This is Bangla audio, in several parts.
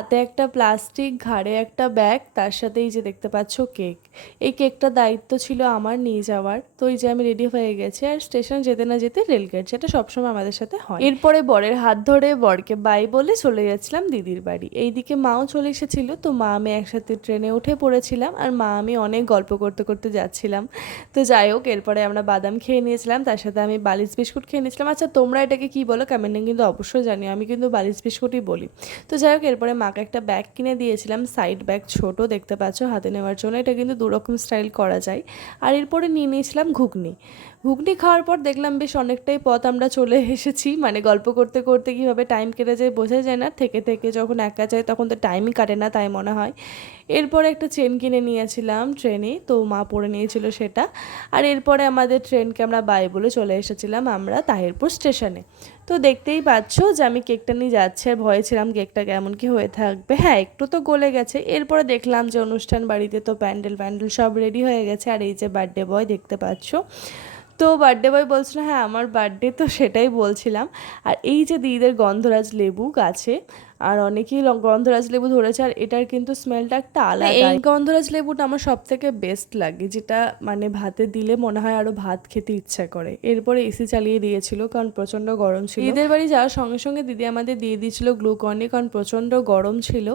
হাতে একটা প্লাস্টিক, ঘাড়ে একটা ব্যাগ, তার সাথে এই যে দেখতে পাচ্ছ কেক। এই কেকটা দায়িত্ব ছিল আমার নিয়ে যাওয়ার। তো এই যে আমি রেডি হয়ে গেছি, আর স্টেশন যেতে না যেতে রেলগেট, যেটা সবসময় আমাদের সাথে হয়। এরপরে বরের হাত ধরে বরকে বাই বলে চলে যাচ্ছিলাম দিদির বাড়ি। এইদিকে মাও চলে এসেছিল, তো মা আমি একসাথে ট্রেনে উঠে পড়েছিলাম, আর মা আমি অনেক গল্প করতে করতে যাচ্ছিলাম। তো যাই হোক, এরপরে আমরা বাদাম খেয়ে নিয়েছিলাম, তার সাথে আমি বালিশ বিস্কুট খেয়ে নিয়েছিলাম। আচ্ছা তোমরা এটাকে কি বলো কমেন্টে কিন্তু অবশ্যই জানিও, আমি কিন্তু বালিশ বিস্কুটই বলি। তো যাই হোক, এরপরে মাকে একটা ব্যাগ কিনে দিয়েছিলাম, সাইড ব্যাগ, ছোট দেখতে পাচ্ছ, হাতে নেওয়ার জন্য। এটা কিন্তু দুরকম স্টাইল করা যায়। আর এরপরে নিয়ে নিয়েছিলাম ঘুগনি। ঘুগনি খাওয়ার পর দেখলাম বেশ অনেকটাই পথ আমরা চলে এসেছি, মানে গল্প করতে করতে কীভাবে টাইম কেটে যায় বোঝা যায় না, থেকে থেকে যখন একা যায় তখন তো টাইমই কাটে না, তাই মনে হয়। এরপরে একটা চেন কিনে নিয়েছিলাম ট্রেনে, তো মা পরে নিয়েছিল সেটা। আর এরপরে আমাদের ট্রেনকে আমরা বাই বলে চলে এসেছিলাম আমরা তাহিরপুর স্টেশনে। তো দেখতেই পাচ্ছ যে আমি কেকটা নিয়ে যাচ্ছি, আর ভয়ে ছিলাম কেকটা কেমন কি হয়ে থাকবে। হ্যাঁ, একটু তো গলে গেছে। এরপরে দেখলাম যে অনুষ্ঠান বাড়িতে তো প্যান্ডেল সব রেডি হয়ে গেছে, আর এই যে বার্থডে বয় দেখতে পাচ্ছ। তো বার্থডে বয় বলছিল হ্যাঁ আমার বার্থডে, তো সেটাই বলছিলাম। আর এই যে দিদিদের গন্ধরাজ লেবু গাছে, আর অনেকেই গন্ধরাজ লেবু ধরেছে, আর এটার কিন্তু স্মেলটা একটা আলাদা। এই গন্ধরাজ লেবুটা আমার সব থেকে বেস্ট লাগে, যেটা মানে ভাতে দিলে মনে হয় আরো ভাত খেতে ইচ্ছা করে। এরপরে এসি চালিয়ে দিয়েছিল কারণ প্রচন্ড গরম ছিল। দিদিদের বাড়ি যাওয়ার সঙ্গে সঙ্গে দিদি আমাদের দিয়ে দিয়েছিল গ্লুকনি, কারণ প্রচন্ড গরম ছিল।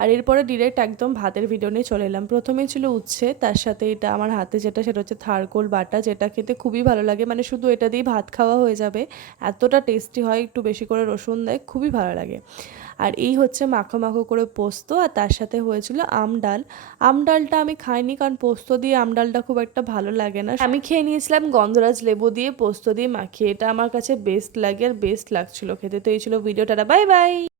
আর এরপরে ডিরেক্ট একদম ভাতের ভিডিও নিয়ে চলে এলাম। প্রথমেই ছিল উচ্ছে, তার সাথে এটা আমার হাতে যেটা, সেটা হচ্ছে থারকোল বাটা, যেটা খেতে খুবই ভালো লাগে, মানে শুধু এটা দিয়ে ভাত খাওয়া হয়ে যাবে, এতটা টেস্টি হয়। একটু বেশি করে রসুন দেয়, খুবই ভালো লাগে। আর এই হচ্ছে মাখো মাখো করে পোস্ত, আর তার সাথে হয়েছিল আমডাল। আমডালটা আমি খাইনি, কারণ পোস্ত দিয়ে আমডালটা খুব একটা ভালো লাগে না। আমি খেয়ে নিয়েছিলাম গন্ধরাজ লেবু দিয়ে পোস্ত দিয়ে মাখিয়ে, এটা আমার কাছে বেস্ট লাগে, আর বেস্ট লাগছিল খেতে। তো এই ছিল ভিডিওটা, বাই বাই।